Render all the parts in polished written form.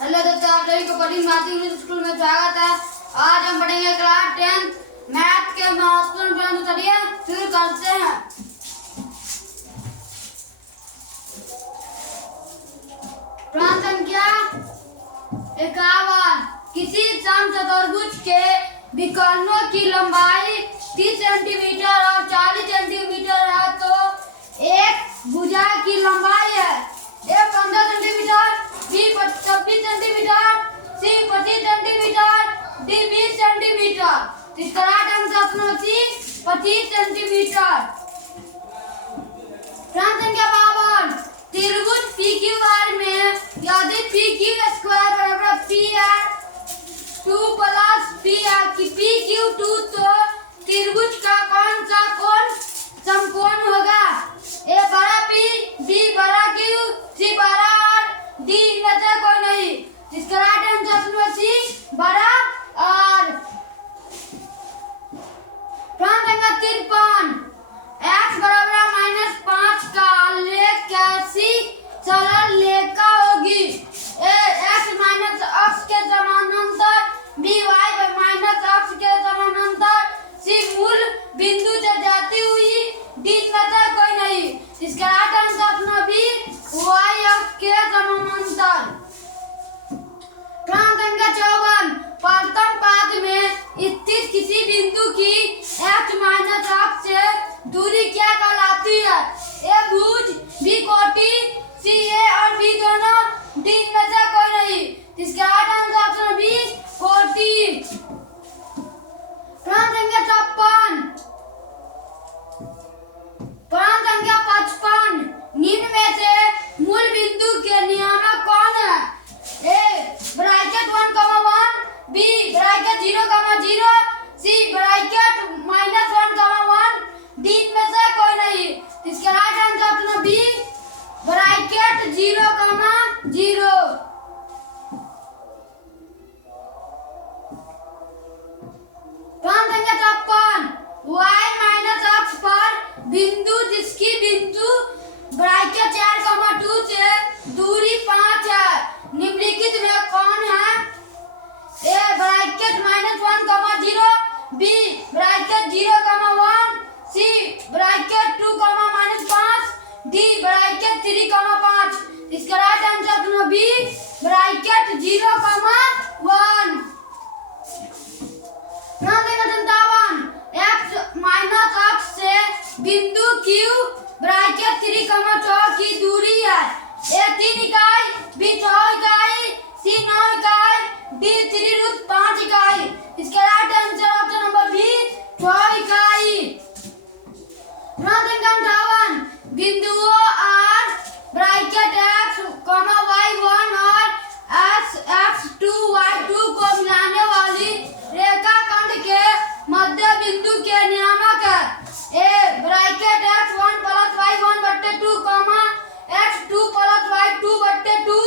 Hello दोस्तों, आप सभी को पढ़ी भारती इंग्लिश स्कूल में स्वागत है। आज हम पढ़ेंगे क्लास 10 मैथ के महत्वपूर्ण प्रश्न। चलिए शुरू करते हैं। प्रश्न संख्या 51। किसी समचतुर्भुज के विकर्णों की लंबाई 30 सेंटीमीटर और 40 सेंटीमीटर है तो एक भुजा की लंबाई है ए 15 सेंटीमीटर, बी 26 सेंटीमीटर, सी 25 सेंटीमीटर, डी 20 सेंटीमीटर। इसका राइट आंसर है सी 25 सेंटीमीटर। प्रश्न संख्या 52। त्रिभुज PQR में यदि PQ स्क्वायर बराबर PR 2 प्लस PQ2 तो त्रिभुज का कौन सा कोण समकोण होगा? ए बड़ा P, B बड़ा Q, C बड़ा R, D में से कोई नहीं। इसका राइट आंसर है सी बड़ा R। प्रश्न संख्या 53। x बराबर -5 का लेख कैसी सरल रेखा होगी? ए x माइनस अक्ष के समानांतर, b y माइनस अक्ष के समानांतर, c मूल बिंदु से जाती हुई, d में से कोई नहीं। इसका राइट आंसर है बी y अक्ष के समानांतर। प्रश्न संख्या 54। प्रथम पाद में स्थित किसी बिंदु की x माइनस अक्ष से दूरी क्या कहलाती है? ए भुज, बी कोटि, सी ए और बी दोनों, डी में से कोई नहीं। इसका राइट आंसर है बी कोटि। प्रश्न संख्या 56। प्रश्न संख्या 55। निम्न में से मूल बिंदु के नियामक कौन है? A bracket 1,1, B bracket 0,0, C bracket -1,1, D में से कोई नहीं। इसका राइट आंसर है बी ब्रैकेट 0,0। प्रश्न संख्या 56। y माइनस अक्ष पर बिंदु जिसकी बिंदु ब्रैकेट 4,2 से दूरी 5 है निम्नलिखित में कौन है? A bracket -1,0, B bracket 0,1, C bracket 2,-5, D bracket 3,5। इसका राइट आंसर है बी ब्रैकेट 0,1। x माइनस अक्ष से बिंदु Q ब्रैकेट 3,4 की दूरी है। ए 3 इकाई, बी 6 इकाई, सी 9 इकाई, डी 3√5 इकाई। इसका right answer option number B 6 इकाई। प्रश्न संख्या 58। बिंदुओं R ब्रैकेट x, y1 और x2, y2 को मिलाने वाली रेखाखंड के मध्य बिंदु के नियामक है। A bracket x1 plus y1/2, x2 plus y2/2,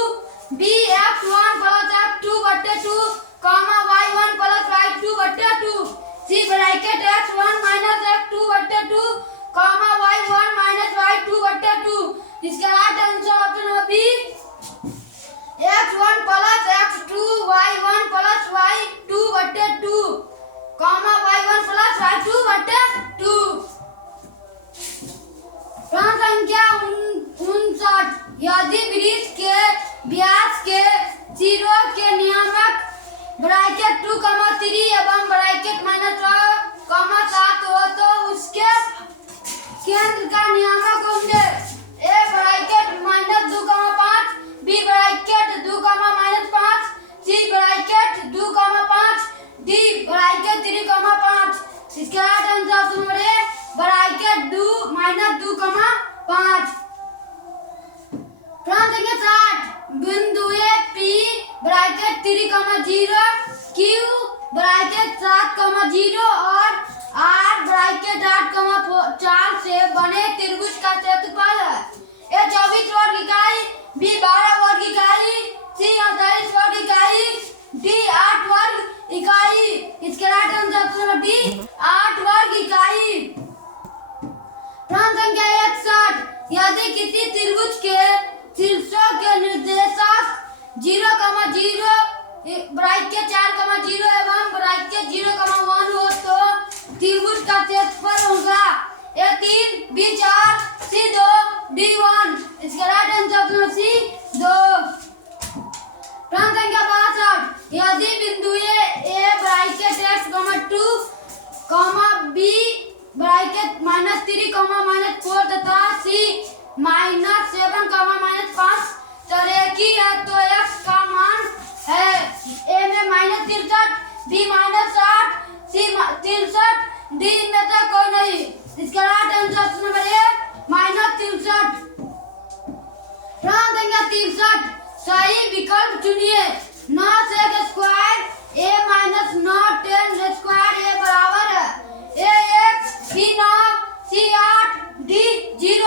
b x1 plus x2/2, y1 plus y2/2, c bracket x1 minus x2/2, y1 minus y2/2। इसका राइट आंसर ऑप्शन है B x1 plus x2, y1 plus y2/2, y1 plus y2/2। प्रश्न संख्या 59। यदि वृत्त के व्यास के सिरों के नियामक ब्रैकेट 2,3 एवं ब्रैकेट -7 हो तो उसके केंद्र का नियामक होंगे? A bracket -2,5, B bracket 2,-5, C bracket 2,5, D bracket 3,5। इसका राइट आंसर है ब्रैकेट 2-2,5। प्रश्न संख्या 60। बिंदु P ब्रैकेट 3,0, Q ब्रैकेट 7,0 और R ब्रैकेट 8,4 से बने त्रिभुज का क्षेत्रफल है। ए 24 वर्ग इकाई, बी 12 वर्ग इकाई, सी 48 वर्ग इकाई, डी 8 वर्ग इकाई। इसके राइट आंसर है डी 8 वर्ग इकाई। प्रश्न संख्या 61। यदि किसी त्रिभुज के शीर्षों के निर्देशक 0,0 ब्रैकेट 4,0 एवं ब्रैकेट 0,1 हो तो त्रिभुज का क्षेत्रफल होगा A3 B4 C2 D1। इसका राइट आंसर ऑप्शन सी 2। प्रश्न संख्या 62 यदि बिंदु A bracket x, 2, B bracket -3, -4 तथा C -7, -5 तरह है तो x का मान है A में -63, B -60, C 63, D में से कोई नहीं। इसका right answer option number A -63। प्रश्न संख्या 63 सही विकल्प चुनिए। 9 से x square A -9 10 square A बराबर है A1 C9 C8 D0।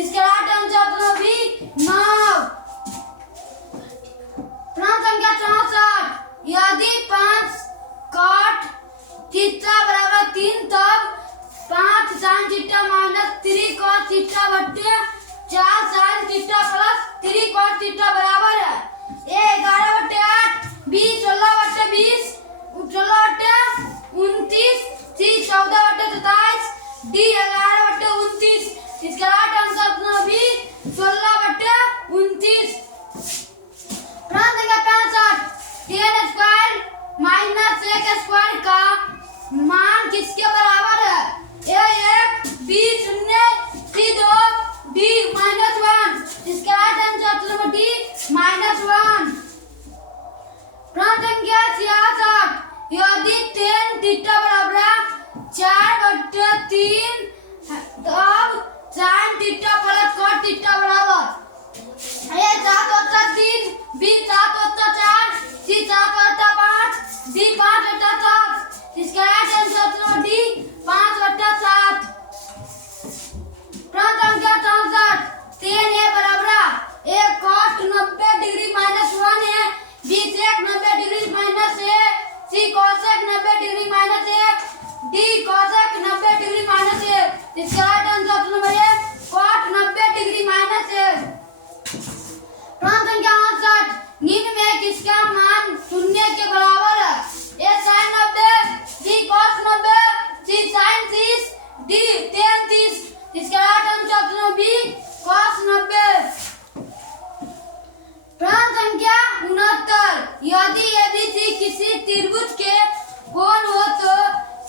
इसका राइट आंसर ऑप्शन बी 9। प्रश्न संख्या 64 यदि 5 cot थीटा बराबर 3 तब 5 sin थीटा -3 cos थीटा बट्टे 4 sin theta plus 3 cos theta बराबर है A 11/8 B 16/20 16/29 C 14/27 D 11/29। इसका राइट आंसर ऑप्शन बी 16/29। प्रश्न संख्या 65 10 स्क्वायर -1 स्क्वायर का मान किसके बराबर है A1 B 0 C 2 D -1। इसका right answer option number D -1। प्रश्न संख्या 66 यदि tan थीटा बराबर 4/3 तब sin theta plus cos theta बराबर A 7/3 B 7/4 C 7/5 D 5/7। इसका राइट आंसर ऑप्शन डी 5/7। प्रश्न संख्या 64 tan A बराबर A cos 90 डिग्री -1 है B sec 90 degree minus A C cosec 90 degree minus A D cosec 90 degree minus A। इसका right answer option number A cot 90 degree minus A। प्रश्न संख्या 68 निम्न में किसका मान 0 के बराबर है A sin 90 B cos 90 C sin 30 D tan 30। इसका right answer option B cos 90। प्रश्न संख्या 69 यदि ABC किसी त्रिभुज के कोण हो तो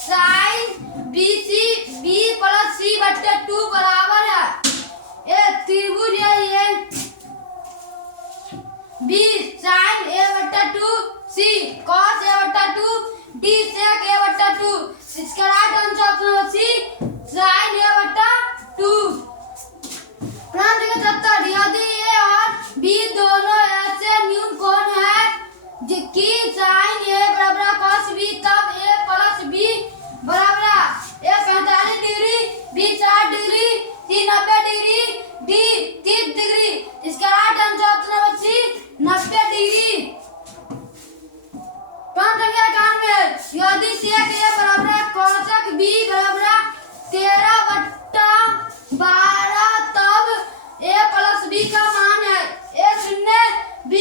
sin BC B + C/2 बराबर है A त्रिभुज है ये B sin A/2 C cos A/2 D sec A/2। इसका right answer option C sin A/2। प्रश्न संख्या 70 यदि A और B दोनों ऐसे न्यून कोण हैं कि sin A बराबर cos B तब A प्लस B बराबर A 45 degree B 60 degree C 90 degree D 30 degree. इसका right answer option number C 90 degree. प्रश्न संख्या 91 यदि sec A बराबर cosec B बराबर 13/12 तब A प्लस B का मान है A 0 B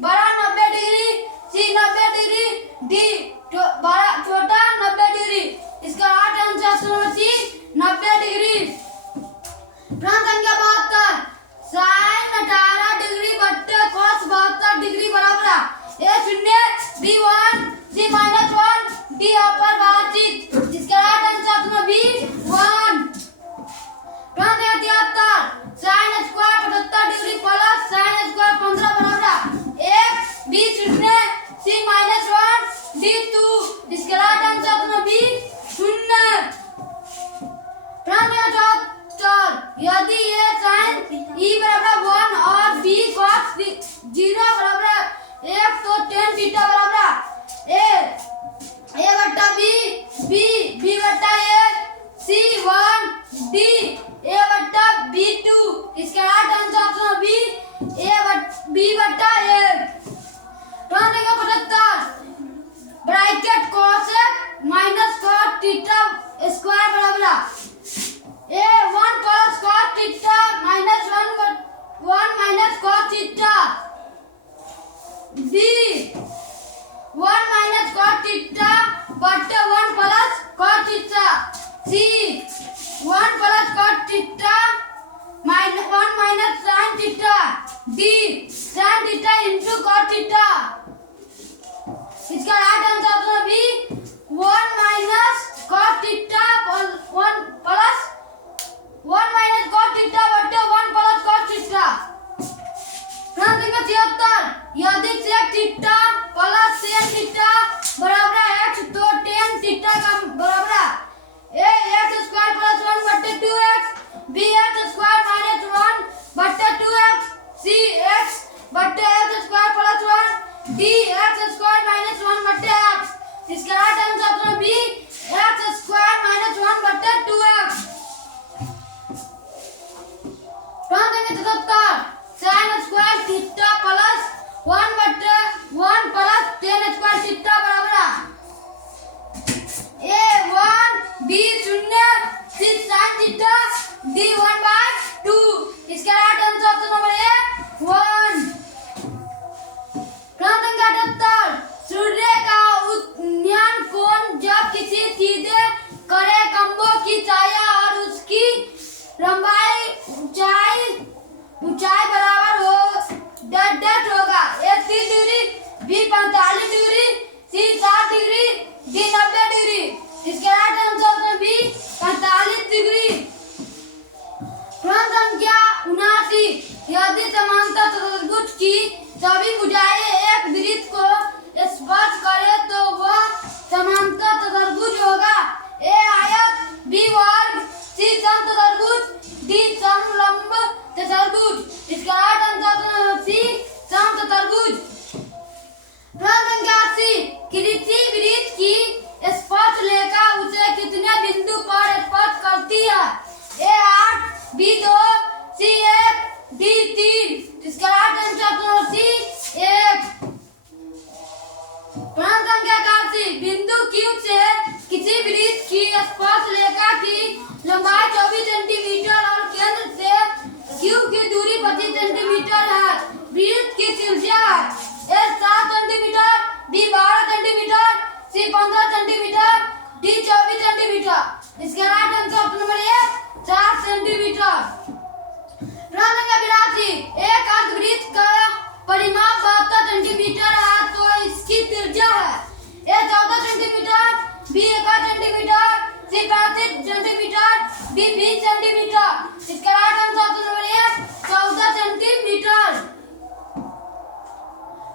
बड़ा 90 डिग्री C 90 डिग्री D बड़ा छोटा 90 डिग्री। इसका right answer option C 90 degree. प्रश्न संख्या 72 sin 18 डिग्री बट्टे cos 72 डिग्री बराबर A 0 B 1 C -1 D अपरिभाषित। इसका राइट आंसर ऑप्शन बी 1। प्रश्न संख्या 73 sin square 75 degree plus sin square 15 बराबर A B 0 C -1 D 2। इसका राइट आंसर ऑप्शन बी 0। प्रश्न संख्या 74 यदि A sin E बराबर 1 और B cos 0 बराबर 1 तो tan थीटा बराबर बट्टे 1 plus cot theta. C 1 plus cot theta minus 1 minus sin theta. D sin theta into cot theta. इसका राइट आंसर होगा B 1 minus cot theta 1 plus 1 minus cot theta बट्टे 1 plus cot theta. प्रश्न संख्या 76 यदि sec theta plus sin theta बराबर है x तो tan theta का बराबर है a x स्क्वायर प्लस 1 बट्टे 2x b x square minus 1 बट्टे 2x c x बट्टे x square plus 1 d x square minus 1 बट्टे x। इसका राइट आंसर है बी x स्क्वायर माइनस 1 बट्टे 2x। प्रश्न संख्या 77 sin स्क्वायर थीटा प्लस 1 बट्टे 1 प्लस tan स्क्वायर थीटा बराबर है a 1 b 0 c sin theta d 1/2। इसका राइट आंसर नंबर ए 1। प्रश्न संख्या 78 सूर्य का उन्नयन कोण जब किसी सीधे करे खंभों की छाया और उसकी लंबाई ऊंचाई बराबर हो डट होगा A 30 degree B 45 degree C 60 degree D 90 degree. इसके राइट आंसर है बी 45 डिग्री। प्रश्न संख्या 79 यदि समांतर चतुर्भुज की सभी भुजाएं एक वृत्त को स्पर्श करे तो वह समांतर चतुर्भुज होगा ए आयत बी वर्ग सी समचतुर्भुज डी समलंब चतुर्भुज। इसका राइट आंसर है सी समचतुर्भुज। प्रश्न संख्या 80 किसी वृत्त की स्पर्श रेखा उसे कितने बिंदु पर स्पर्श करती है ए 8 बी 2 सी 1 डी 3। इसका राइट आंसर है सी 1। प्रश्न संख्या 81 बिंदु Q से किसी वृत्त की स्पर्श रेखा की लंबाई 24 सेंटीमीटर और केंद्र से Q की दूरी 25 सेंटीमीटर है। वृत्त की त्रिज्या है A 7 centimetre B 12 centimetre C 15 centimetre D 24 centimetre. इसका right answer number A 4 centimetre. प्रश्न संख्या 82 एक अर्धवृत्त का परिमाप 72 सेंटीमीटर है तो इसकी त्रिज्या है A 14 centimetre B 21 centimetre C 35 centimetre D 20 centimetre. इसका right answer number A 14 centimetre.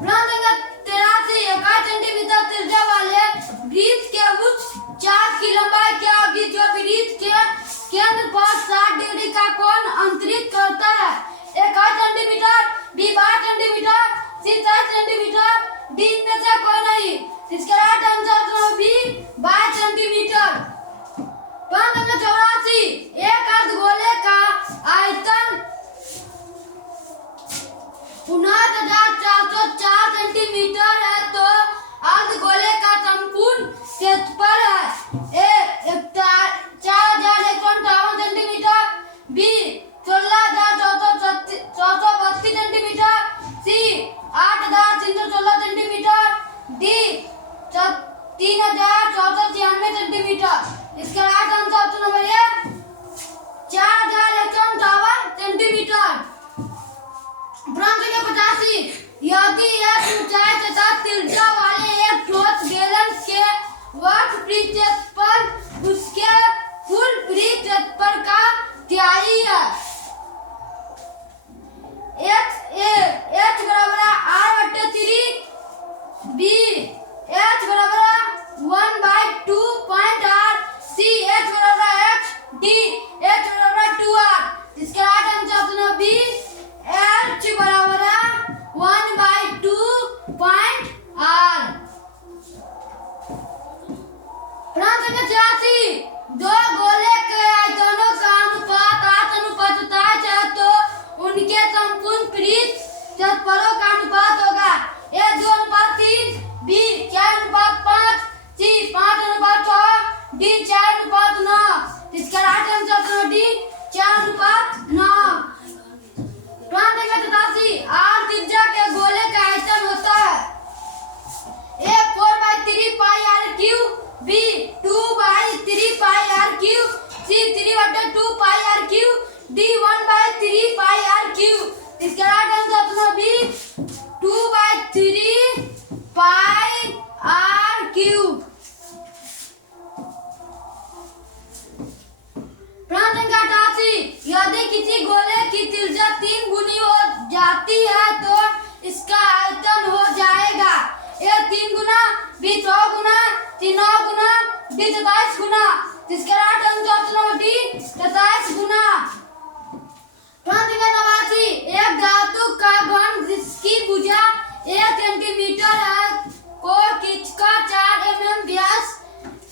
प्रश्न संख्या 83 21 सेंटीमीटर त्रिज्या वाले वृत्त के उस चाप की लंबाई क्या होगी जो वृत्त के केंद्र पर 60 डिग्री का कोण अंतरित करता है A 21 centimetre B 12 centimetre C 7 centimetre D इनमें से कोई नहीं। इसका राइट आंसर है बी 22 सेंटीमीटर। प्रश्न संख्या 84 एक अर्धगोले का आयतन 59,404 सेंटीमीटर है तो अर्धगोले का संपूर्ण क्षेत्रफल है ए 4,158 सेंटीमीटर बी 16,432 सेंटीमीटर सी 8,316 सेंटीमीटर डी 3,496 सेंटीमीटर। इसका राइट आंसर नंबर ए 4,158 सेंटीमीटर। प्रश्न संख्या 85 यदि एक ऊंचाई तथा त्रिज्या वाले एक ठोस बेलन के वर्ग क्षेत्रफल उसके कुल क्षेत्रफल का तिहाई है H बराबर r/3 B H बराबर 1/2.r C H बराबर x D H बराबर 2r। इसका राइट आंसर है बी H बराबर 1/2.r। प्रश्न संख्या 86 दो गोले के आयतनों का अनुपात 8 अनुपात 27 है तो उनके संपूर्ण पृष्ठ क्षेत्रफलों का अनुपात होगा A 2:3 B 4:5 C 5:6 D 4:9। इसका राइट आंसर है डी 4:9। प्रश्न संख्या 87 r त्रिज्या के गोले का आयतन होता है A 4/3 पाई r क्यूब इसका right answer option number D 27 गुना। प्रश्न संख्या 89, एक धातु का घन जिसकी भुजा 1 सेंटीमीटर है को खींचकर 4 mm व्यास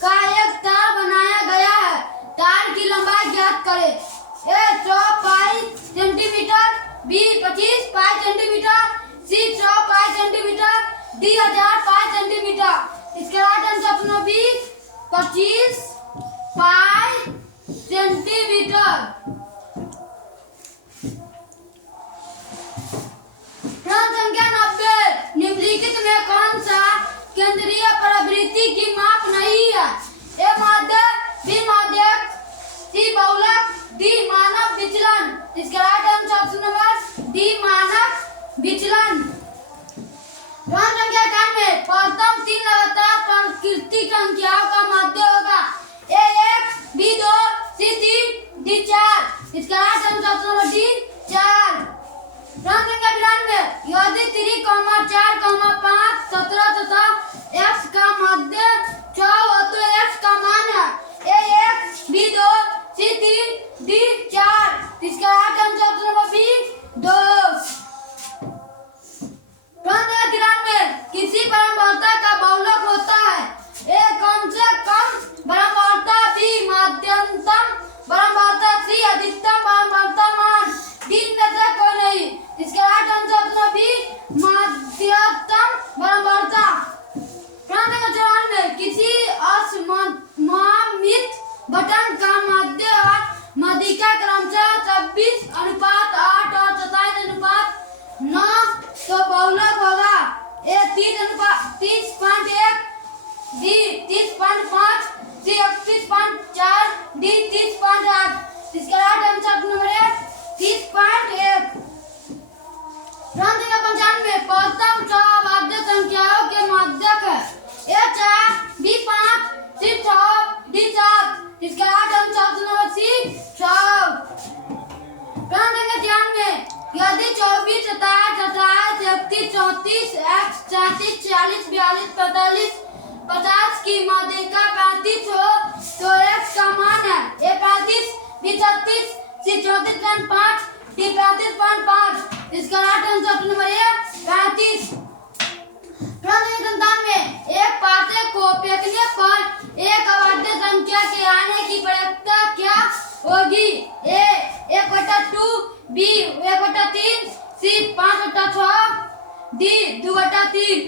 का एक तार बनाया गया है। तार की लंबाई ज्ञात करें। A 100 pi centimetre, B 25 pi centimetre, C 100 pi centimetre, D 1000 pi centimetre. इसका right answer option B 25 pi centimetre. प्रश्न संख्या 90, निम्नलिखित में कौन सा केंद्रीय प्रवृत्ति की माप नहीं है? ए माध्यक, बी माध्यक, सी बहुलक, डी मानक विचलन। इसका right answer option number D मानक विचलन। प्रश्न संख्या 91, प्रथम 3 लगातार प्राकृतिक संख्याओं का माध्य होगा। ए 1, बी 2, सी 3, डी 4। इसका right answer option number D 4। प्रश्न संख्या 92, यदि 3, 4, 5, 17 तथा x का माध्य 6 हो तो x का मान है ए 1, बी 2, सी 3, डी 4। इसका right answer option number B 2। प्रश्न संख्या 93, किसी परम्पराता का बहुलक होता है। ए कम से कम परम्पराता, बी मध्यमतम परम्पराता, सी अधिकतम परम्पराता मान, डी में से कोई नहीं। इसका राइट आंसर ऑप्शन बी मध्यमतम परम्पराता। प्रश्न संख्या 94, किसी असममित बटन का माध्य और माध्यिका क्रमशः 26:8 और 27:9 तो बहुलक होगा। ए 30:1, डी 30.5, सी 31.4, डी 30.8। इसका राइट आंसर नंबर है 30.1। प्रश्न संख्या 95, प्रथम 6 वाद्य संख्याओं के माध्यक है। A 4, B 5, C 6, D 7। इसका right answer option number C 6। प्रश्न संख्या 96, यदि 24, 27, 28, 31, 34, x 37, 40, 42, 45, 50 की माध्यिका 35 हो तो x का मान है ए 35, बी 36, सी 34.5, डी 35.5। इसका right answer option number A 35। प्रश्न संख्या 97, एक पाठक को फेंकने पर एक अवाध्य संख्या के आने की प्रवृत्ति क्या होगी? ए 1/2, बी 1/3, सी 5/6, डी 2/3।